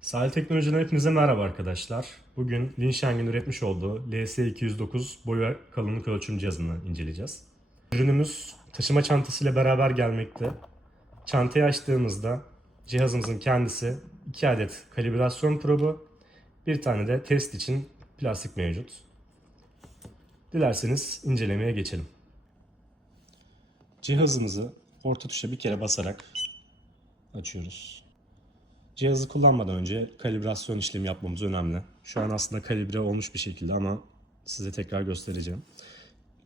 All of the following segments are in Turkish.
Sahil Teknoloji'den hepinize merhaba arkadaşlar. Bugün Linsheng'in üretmiş olduğu LS209 boya kalınlık ölçüm cihazını inceleyeceğiz. Ürünümüz taşıma çantasıyla beraber gelmekte. Çantayı açtığımızda cihazımızın kendisi 2 adet kalibrasyon probu, bir tane de test için plastik mevcut. Dilerseniz incelemeye geçelim. Cihazımızı orta tuşa bir kere basarak açıyoruz. Cihazı kullanmadan önce kalibrasyon işlemi yapmamız önemli. Şu an aslında kalibre olmuş bir şekilde ama size tekrar göstereceğim.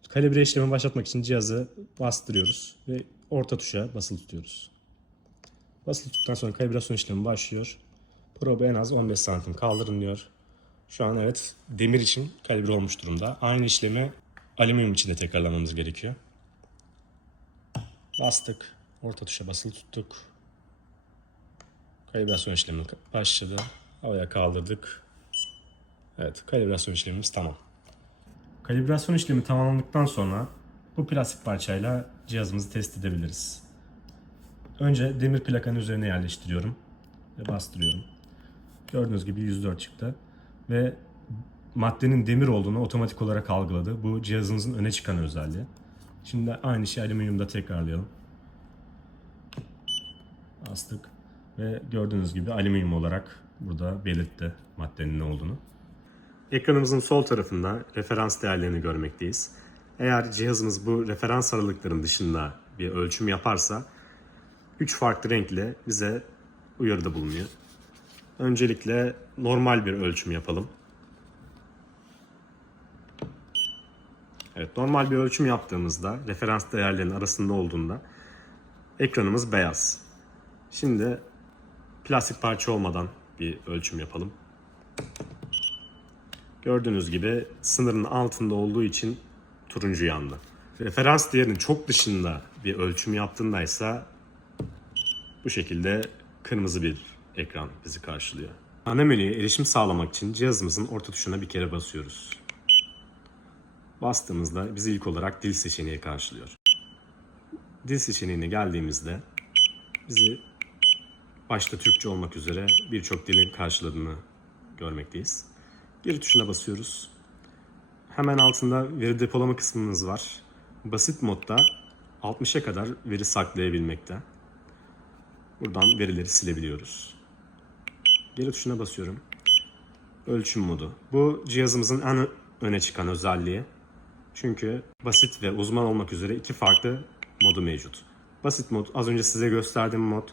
Kalibre işlemi başlatmak için cihazı bastırıyoruz ve orta tuşa basılı tutuyoruz. Basılı tuttuktan sonra kalibrasyon işlemi başlıyor. Probe en az 15 santim kaldırın diyor. Şu an evet demir için kalibre olmuş durumda. Aynı işlemi alüminyum için de tekrarlamamız gerekiyor. Bastık. Orta tuşa basılı tuttuk. Kalibrasyon işlemi başladı. Havaya kaldırdık. Evet, kalibrasyon işlemimiz tamam. Kalibrasyon işlemi tamamlandıktan sonra bu plastik parçayla cihazımızı test edebiliriz. Önce demir plakanın üzerine yerleştiriyorum ve bastırıyorum. Gördüğünüz gibi 104 çıktı ve maddenin demir olduğunu otomatik olarak algıladı. Bu cihazımızın öne çıkan özelliği. Şimdi aynı şeyi alüminyumda tekrarlayalım. Bastık ve gördüğünüz gibi alüminyum olarak burada belirtti maddenin ne olduğunu. Ekranımızın sol tarafında referans değerlerini görmekteyiz. Eğer cihazımız bu referans aralıkların dışında bir ölçüm yaparsa 3 farklı renkle bize uyarıda bulunuyor. Öncelikle normal bir ölçüm yapalım. Evet, normal bir ölçüm yaptığımızda referans değerlerinin arasında olduğunda ekranımız beyaz. Şimdi plastik parça olmadan bir ölçüm yapalım. Gördüğünüz gibi sınırın altında olduğu için turuncu yandı. Referans değerinin çok dışında bir ölçüm yaptığında ise bu şekilde kırmızı bir ekran bizi karşılıyor. Ana menüye erişim sağlamak için cihazımızın orta tuşuna bir kere basıyoruz. Bastığımızda bizi ilk olarak dil seçeneği karşılıyor. Dil seçeneğine geldiğimizde bizi başta Türkçe olmak üzere birçok dilin karşıladığını görmekteyiz. Geri tuşuna basıyoruz. Hemen altında veri depolama kısmımız var. Basit modda 60'a kadar veri saklayabilmekte. Buradan verileri silebiliyoruz. Geri tuşuna basıyorum. Ölçüm modu. Bu cihazımızın en öne çıkan özelliği. Çünkü basit ve uzman olmak üzere iki farklı modu mevcut. Basit mod az önce size gösterdiğim mod.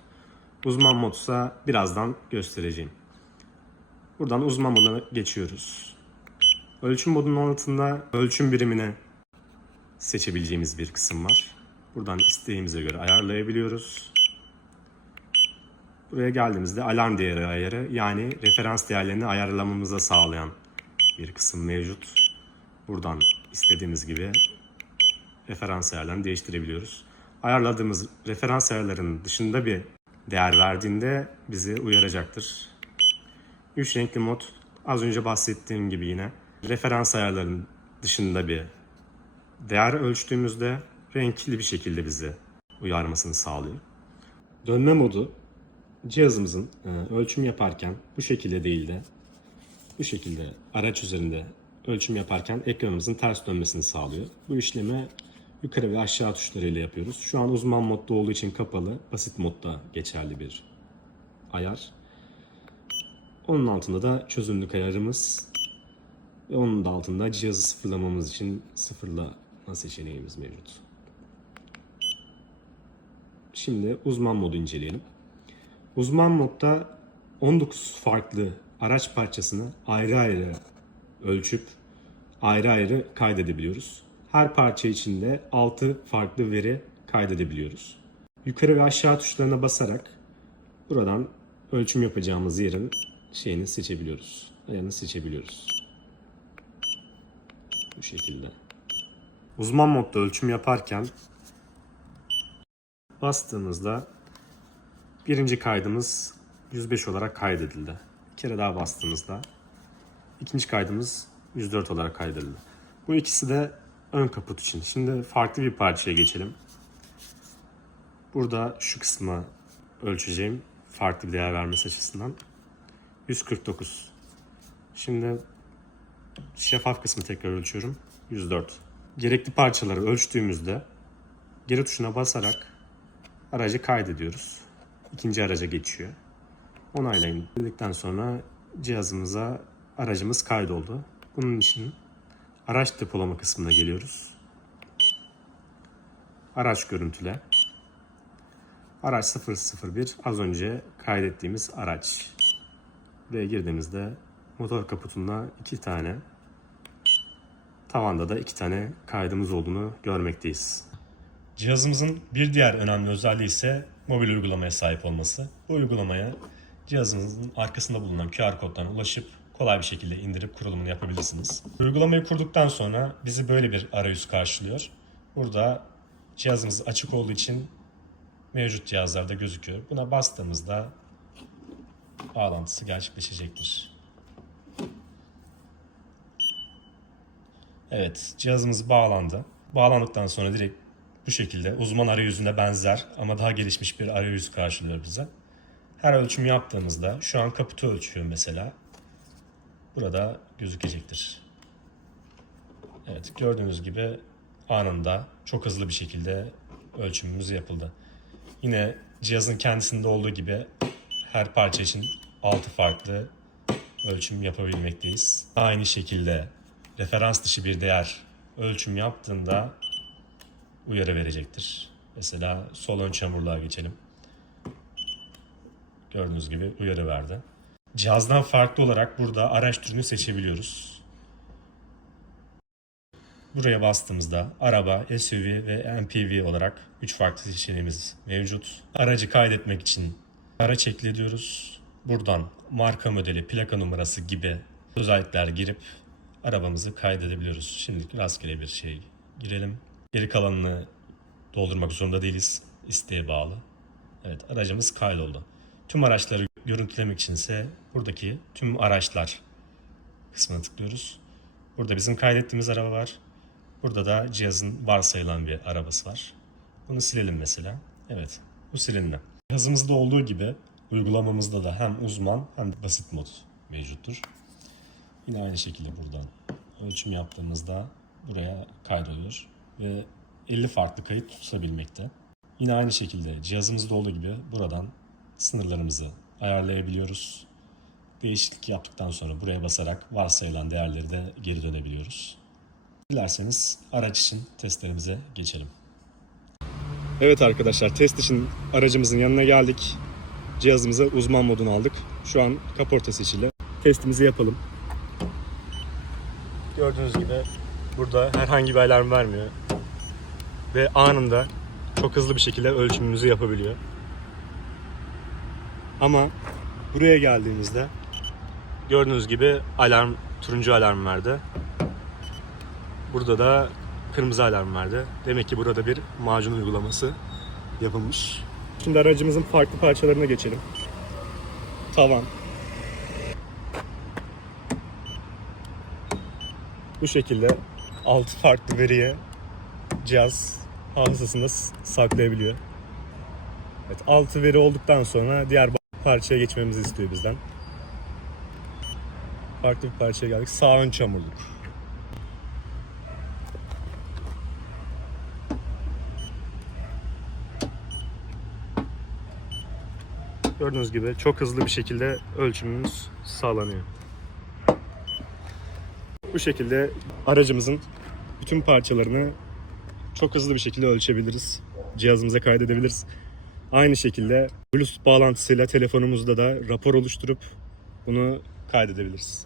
Uzman modsa birazdan göstereceğim. Buradan uzman moduna geçiyoruz. Ölçüm modunun altında ölçüm birimine seçebileceğimiz bir kısım var. Buradan isteğimize göre ayarlayabiliyoruz. Buraya geldiğimizde alarm değeri ayarı yani referans değerlerini ayarlamamıza sağlayan bir kısım mevcut. Buradan istediğimiz gibi referans ayarlarını değiştirebiliyoruz. Ayarladığımız referans ayarlarının dışında bir değer verdiğinde bizi uyaracaktır. 3 renkli mod az önce bahsettiğim gibi yine referans ayarlarının dışında bir değer ölçtüğümüzde renkli bir şekilde bizi uyarmasını sağlıyor. Dönme modu cihazımızın e, ölçüm yaparken bu şekilde değil de bu şekilde araç üzerinde ölçüm yaparken ekranımızın ters dönmesini sağlıyor. Bu işlemi yukarı ve aşağı tuşlarıyla yapıyoruz. Şu an uzman modda olduğu için kapalı, basit modda geçerli bir ayar. Onun altında da çözünürlük ayarımız ve onun da altında cihazı sıfırlamamız için sıfırlama seçeneğimiz mevcut. Şimdi uzman modu inceleyelim. Uzman modda 19 farklı araç parçasını ayrı ayrı ölçüp ayrı ayrı kaydedebiliyoruz. Her parça içinde 6 farklı veri kaydedebiliyoruz. Yukarı ve aşağı tuşlarına basarak buradan ölçüm yapacağımız yerin şeyini seçebiliyoruz. Ayarını seçebiliyoruz. Bu şekilde. Uzman modda ölçüm yaparken bastığımızda birinci kaydımız 105 olarak kaydedildi. Bir kere daha bastığımızda ikinci kaydımız 104 olarak kaydedildi. Bu ikisi de ön kaput için. Şimdi farklı bir parçaya geçelim. Burada şu kısmı ölçeceğim. Farklı bir değer vermesi açısından. 149. Şimdi şeffaf kısmı tekrar ölçüyorum. 104. Gerekli parçaları ölçtüğümüzde geri tuşuna basarak aracı kaydediyoruz. İkinci araca geçiyor. Onaylayın dedikten sonra cihazımıza aracımız kaydoldu. Bunun için araç depolama kısmına geliyoruz. Araç görüntüle. Araç 001 az önce kaydettiğimiz araç. Buraya girdiğimizde motor kaputunda iki tane tavanda da iki tane kaydımız olduğunu görmekteyiz. Cihazımızın bir diğer önemli özelliği ise mobil uygulamaya sahip olması. Bu uygulamaya cihazınızın arkasında bulunan QR koddan ulaşıp kolay bir şekilde indirip kurulumunu yapabilirsiniz. Uygulamayı kurduktan sonra bizi böyle bir arayüz karşılıyor. Burada cihazımız açık olduğu için mevcut cihazlarda gözüküyor. Buna bastığımızda bağlantısı gerçekleşecektir. Evet, cihazımız bağlandı. Bağlandıktan sonra direkt bu şekilde uzman arayüzüne benzer ama daha gelişmiş bir arayüz karşılıyor bize. Her ölçüm yaptığımızda şu an kaputu ölçüyor mesela. Burada gözükecektir. Evet, gördüğünüz gibi anında çok hızlı bir şekilde ölçümümüz yapıldı. Yine cihazın kendisinde olduğu gibi her parça için 6 farklı ölçüm yapabilmekteyiz. Aynı şekilde referans dışı bir değer ölçüm yaptığında uyarı verecektir. Mesela sol ön çamurluğa geçelim. Gördüğünüz gibi uyarı verdi. Cihazdan farklı olarak burada araç türünü seçebiliyoruz. Buraya bastığımızda araba, SUV ve MPV olarak 3 farklı seçeneğimiz mevcut. Aracı kaydetmek için araç ekle diyoruz. Buradan marka modeli, plaka numarası gibi özellikler girip arabamızı kaydedebiliyoruz. Şimdi rastgele bir şey girelim. Geri kalanını doldurmak zorunda değiliz. İsteğe bağlı. Evet aracımız kaydoldu. Tüm araçları görüntülemek içinse buradaki tüm araçlar kısmına tıklıyoruz. Burada bizim kaydettiğimiz araba var. Burada da cihazın varsayılan bir arabası var. Bunu silelim mesela. Evet bu silindi. Cihazımızda olduğu gibi uygulamamızda da hem uzman hem de basit mod mevcuttur. Yine aynı şekilde buradan ölçüm yaptığımızda buraya kaydoluyor ve 50 farklı kayıt tutabilmekte. Yine aynı şekilde cihazımızda olduğu gibi buradan sınırlarımızı ayarlayabiliyoruz. Değişiklik yaptıktan sonra buraya basarak varsayılan değerleri de geri dönebiliyoruz. Dilerseniz araç için testlerimize geçelim. Evet arkadaşlar test için aracımızın yanına geldik. Cihazımıza uzman modunu aldık. Şu an kaporta seçili. Testimizi yapalım. Gördüğünüz gibi burada herhangi bir alarm vermiyor. Ve anında çok hızlı bir şekilde ölçümümüzü yapabiliyor. Ama buraya geldiğimizde gördüğünüz gibi alarm turuncu alarm verdi. Burada da kırmızı alarm verdi. Demek ki burada bir macun uygulaması yapılmış. Şimdi aracımızın farklı parçalarına geçelim. Tavan. Bu şekilde 6 farklı veriye cihaz hafızasında saklayabiliyor. Evet, 6 veri olduktan sonra diğer parçaya geçmemizi istiyor bizden. Farklı bir parçaya geldik. Sağ ön çamurluk. Gördüğünüz gibi çok hızlı bir şekilde ölçümümüz sağlanıyor. Bu şekilde aracımızın bütün parçalarını çok hızlı bir şekilde ölçebiliriz. Cihazımıza kaydedebiliriz. Aynı şekilde Bluetooth bağlantısıyla telefonumuzda da rapor oluşturup bunu kaydedebiliriz.